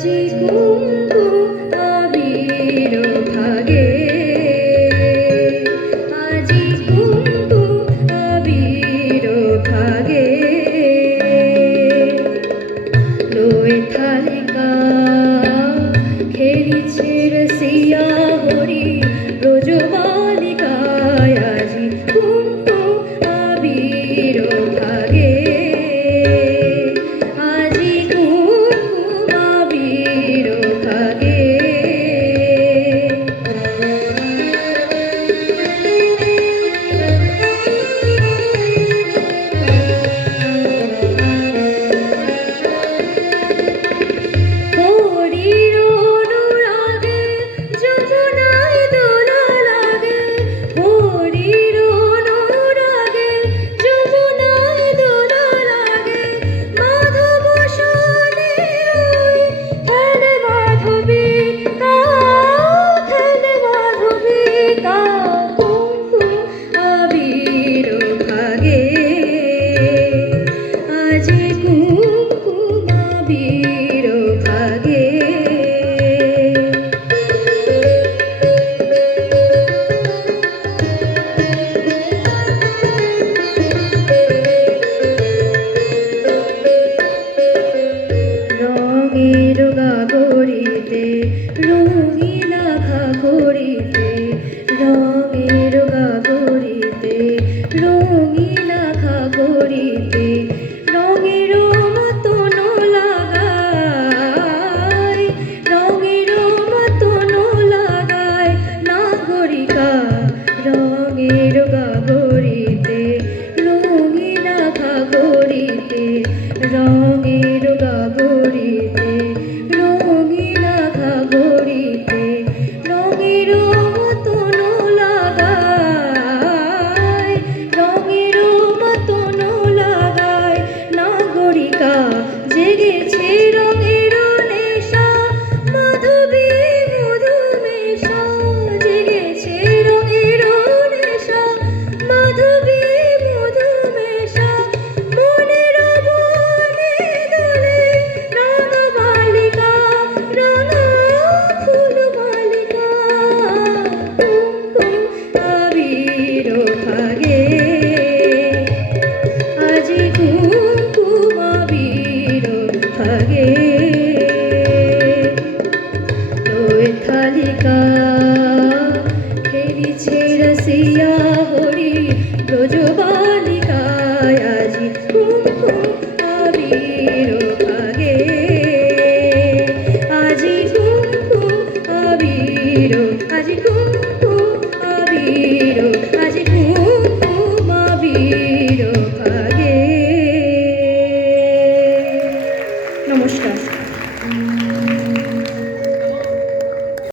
আজি কুমকুম আবির ভাগে, আজি কুমকুম আবির ভাগে। লয়ে থালিকা খেলিছে রসিয়া হরি ব্রজবালিকায়, আজি কুমকুম আবির ভাগে, আজি কুমকুম আবির ভাগে। হরির অনুরাগে যমুনায় দোলা লাগে, হরির অনুরাগে যমুনায় দোলা লাগে। মাধব শোনে ওই খেলে মাধবিকা, খেলে মাধবিকা। কুমকুম আবির ভাগে, আজি কুমকুম আবির ভাগে। রঙের গাগরিতে রঙিলা ঘাগরিতে, রঙের গাগরিতে রঙিলা ঘাগরিতে। রঙের মতন লাগায়, রঙের মতন লাগায় নাগরিকা। রঙের গাগরিতে রঙিলা ঘাগরিতে, রঙের গাগরিতে রঙিলা ঘাগরিতে। রঙের মতন লাগায়, রঙের মতন লাগায় নাগরিকা। জেগেছে রঙের নেশা মাধবী মধুমেশা, জেগেছে রঙের নেশা মাধবী মধুমেশা। মনের বনে দোলে রাঙা বালিকা, রাঙা ফুল বালিকা। কুমকুম আবির ভাগে, আজি কুমকুম আবির ভাগে। লয়ে থালিকা খেলিছে রসিয়া হরি ব্রজবালিকায়, আজি কুমকুম আবির ভাগে, আজি কুমকুম আবির, আজি কুমকুম আবির, আজি কুমকুম আবির ভাগে। নমস্কার।